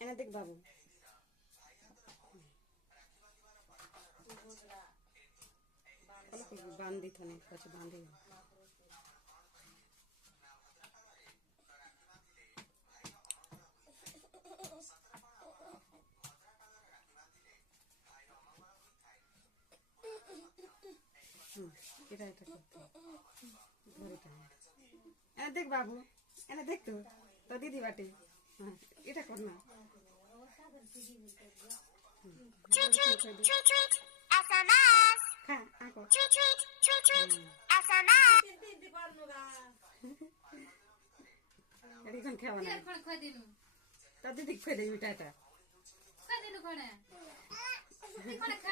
এনে দেখ বাবু বান্ধি থানে কাছে বান্ধি এটা এটা করতে এনে দেখ বাবু এনে দেখ তো তো দিদি বাটে হ্যাঁ এটা কর না খা আঁকো এখন খাওয়া না তা দিদি খেয়ে দেবি টাটা